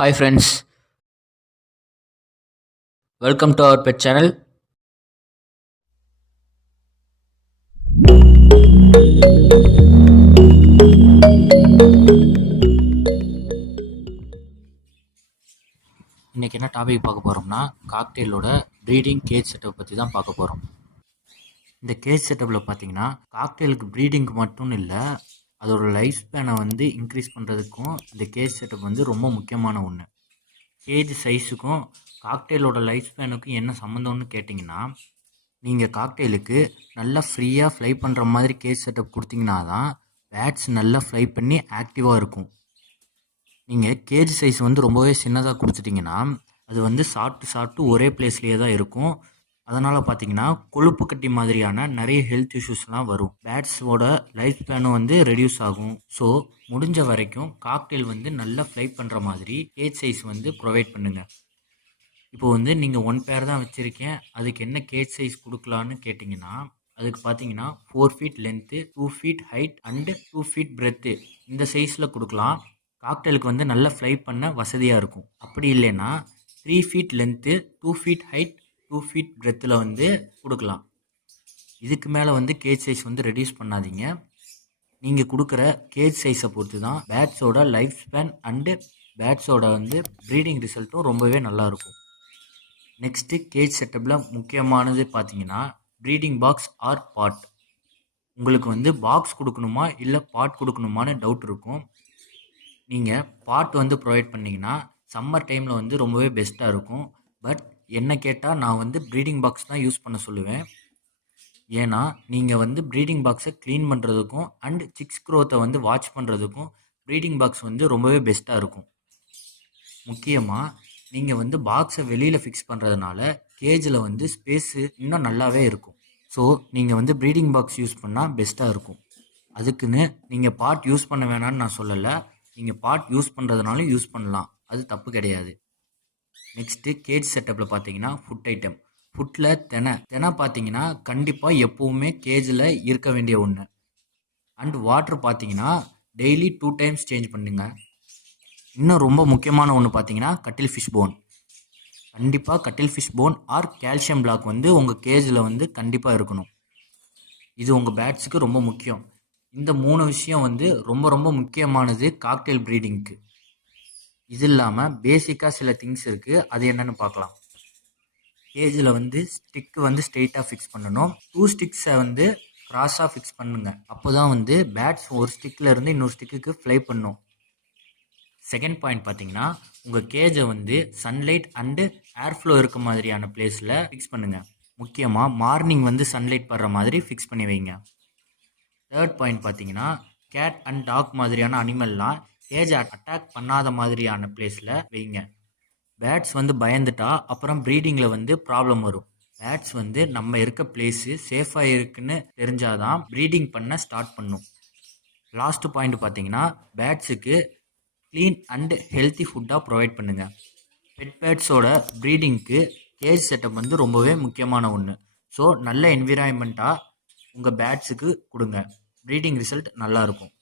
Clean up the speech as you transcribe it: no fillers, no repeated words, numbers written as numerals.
Hi friends, welcome to our pet channel. இன்றைக்கி என்ன topic பார்க்க போகிறோம்னா காக்டெயிலோட ப்ரீடிங் கேஜ் செட்டப் பற்றி தான் பார்க்க போகிறோம். இந்த கேஜ் செட்டப்பில் பார்த்தீங்கன்னா காக்டெயிலுக்கு ப்ரீடிங்க்கு மட்டும் இல்லை, அதோட லைஃப் ஸ்பேனை வந்து இன்க்ரீஸ் பண்ணுறதுக்கும் இந்த கேஜ் செட்டப் வந்து ரொம்ப முக்கியமான ஒன்று. கேஜ் சைஸுக்கும் காக்டெயிலோட லைஃப் ஸ்பேனுக்கும் என்ன சம்மந்தம்னு கேட்டிங்கன்னா, நீங்கள் காக்டெயிலுக்கு நல்லா ஃப்ரீயாக ஃப்ளை பண்ணுற மாதிரி கேஜ் செட்டப் கொடுத்தீங்கன்னா தான் பேட்ஸ் நல்லா ஃப்ளை பண்ணி ஆக்டிவாக இருக்கும். நீங்கள் கேஜ் சைஸ் வந்து ரொம்பவே சின்னதாக கொடுத்துட்டிங்கன்னா அது வந்து சாப்பிட்டு ஒரே பிளேஸ்லேயே தான் இருக்கும். அதனால் பார்த்தீங்கன்னா கொழுப்பு கட்டி மாதிரியான நிறைய ஹெல்த் இஷ்யூஸ்லாம் வரும். பேட்ஸோட லைஃப் ஸ்பேனும் வந்து ரெடியூஸ் ஆகும். ஸோ முடிஞ்ச வரைக்கும் காக்டெயில் வந்து நல்லா ஃப்ளை பண்ணுற மாதிரி கேஜ் சைஸ் வந்து ப்ரொவைட் பண்ணுங்கள். இப்போ வந்து நீங்கள் 1 பேர் தான் வச்சுருக்கேன், அதுக்கு என்ன கேஜ் சைஸ் கொடுக்கலான்னு கேட்டிங்கன்னா, அதுக்கு பார்த்தீங்கன்னா 4 feet length, 2 feet height and 2 feet breadth இந்த சைஸில் கொடுக்கலாம். காக்டெயிலுக்கு வந்து நல்லா ஃப்ளை பண்ண வசதியாக இருக்கும். அப்படி இல்லைன்னா 3 feet length, 2 feet height, 2 feet பிரெத்தில் வந்து கொடுக்கலாம். இதுக்கு மேலே வந்து கேஜ் சைஸ் வந்து ரெடியூஸ் பண்ணாதீங்க. நீங்கள் கொடுக்குற கேஜ் சைஸை பொறுத்து தான் பேட்ஸோட லைஃப் ஸ்பேன் அண்டு பேட்ஸோட வந்து ப்ரீடிங் ரிசல்ட்டும் ரொம்பவே நல்லாயிருக்கும். நெக்ஸ்ட்டு கேஜ் செட்டப்பில் முக்கியமானது பார்த்தீங்கன்னா ப்ரீடிங் பாக்ஸ் ஆர் பாட். உங்களுக்கு வந்து பாக்ஸ் கொடுக்கணுமா இல்லை பாட் கொடுக்கணுமான்னு டவுட் இருக்கும். நீங்கள் பாட் வந்து ப்ரொவைட் பண்ணிங்கன்னா சம்மர் டைமில் வந்து ரொம்பவே பெஸ்ட்டாக இருக்கும். பட் என்ன கேட்டால் நான் வந்து ப்ரீடிங் பாக்ஸ் தான் யூஸ் பண்ண சொல்லுவேன். ஏன்னா நீங்கள் வந்து ப்ரீடிங் பாக்ஸை க்ளீன் பண்ணுறதுக்கும் அண்ட் சிக்ஸ் க்ரோத்தை வந்து வாட்ச் பண்ணுறதுக்கும் ப்ரீடிங் பாக்ஸ் வந்து ரொம்பவே பெஸ்ட்டாக இருக்கும். முக்கியமாக நீங்கள் வந்து பாக்ஸை வெளியில் ஃபிக்ஸ் பண்ணுறதுனால கேஜில் வந்து ஸ்பேஸு இன்னும் நல்லாவே இருக்கும். ஸோ நீங்கள் வந்து ப்ரீடிங் பாக்ஸ் யூஸ் பண்ணால் பெஸ்ட்டாக இருக்கும். அதுக்குன்னு நீங்கள் பாட் யூஸ் பண்ண வேணான்னு நான் சொல்லலை. நீங்கள் பாட் யூஸ் பண்ணுறதுனாலும் யூஸ் பண்ணலாம், அது தப்பு கிடையாது. நெக்ஸ்ட்டு கேஜ் செட்டப்பில் பார்த்தீங்கன்னா ஃபுட் ஐட்டம். ஃபுட்டில் தினை பார்த்தீங்கன்னா கண்டிப்பாக எப்போவுமே கேஜில் இருக்க வேண்டிய ஒன்று. அண்ட் வாட்டர் பார்த்தீங்கன்னா டெய்லி 2 டைம்ஸ் சேஞ்ச் பண்ணுங்க. இன்னும் ரொம்ப முக்கியமான ஒன்று பார்த்தீங்கன்னா கட்டில் ஃபிஷ் போன். கண்டிப்பாக கட்டில் fish bone or calcium block வந்து உங்கள் கேஜில் வந்து கண்டிப்பாக இருக்கணும். இது உங்கள் பேட்ஸுக்கு ரொம்ப முக்கியம். இந்த 3 விஷயம் வந்து ரொம்ப முக்கியமானது காக்டெயில் ப்ரீடிங்க்கு. இது இல்லாமல் பேசிக்காக சில திங்ஸ் இருக்குது, அது என்னென்னு பார்க்கலாம். கேஜில் வந்து ஸ்டிக்கு வந்து ஸ்ட்ரெயிட்டாக ஃபிக்ஸ் பண்ணணும். 2 ஸ்டிக்ஸை வந்து க்ராஸாக ஃபிக்ஸ் பண்ணுங்க. அப்போ தான் வந்து பேட்ஸ் ஒரு ஸ்டிக்கில் இருந்து இன்னொரு ஸ்டிக்கு ஃப்ளை பண்ணும். செகண்ட் பாயிண்ட் பார்த்தீங்கன்னா உங்கள் கேஜை வந்து சன்லைட் அண்டு ஏர் ஃப்ளோ இருக்க மாதிரியான பிளேஸில் ஃபிக்ஸ் பண்ணுங்கள். முக்கியமாக மார்னிங் வந்து சன்லைட் படுற மாதிரி ஃபிக்ஸ் பண்ணி வைங்க. தேர்ட் பாயிண்ட் பார்த்தீங்கன்னா கேட் அண்ட் டாக் மாதிரியான அனிமல்லாம் கேஜை அட்டாக் பண்ணாத மாதிரியான பிளேஸில் வைங்க. பேட்ஸ் வந்து பயந்துட்டா அப்புறம் ப்ரீடிங்கில் வந்து ப்ராப்ளம் வரும். பேட்ஸ் வந்து நம்ம இருக்க பிளேஸு சேஃபாக இருக்குன்னு தெரிஞ்சாதான் ப்ரீடிங் பண்ண ஸ்டார்ட் பண்ணும். லாஸ்ட்டு பாயிண்ட் பார்த்தீங்கன்னா பேட்ஸுக்கு க்ளீன் அண்ட் ஹெல்த்தி ஃபுட்டாக ப்ரொவைட் பண்ணுங்கள். பெட் பேட்ஸோட ப்ரீடிங்க்கு கேஜ் செட்டப் வந்து ரொம்பவே முக்கியமான ஒன்று. ஸோ நல்ல என்விரான்மெண்ட்டாக உங்கள் பேட்ஸுக்கு கொடுங்க. ப்ரீடிங் ரிசல்ட் நல்லாயிருக்கும்.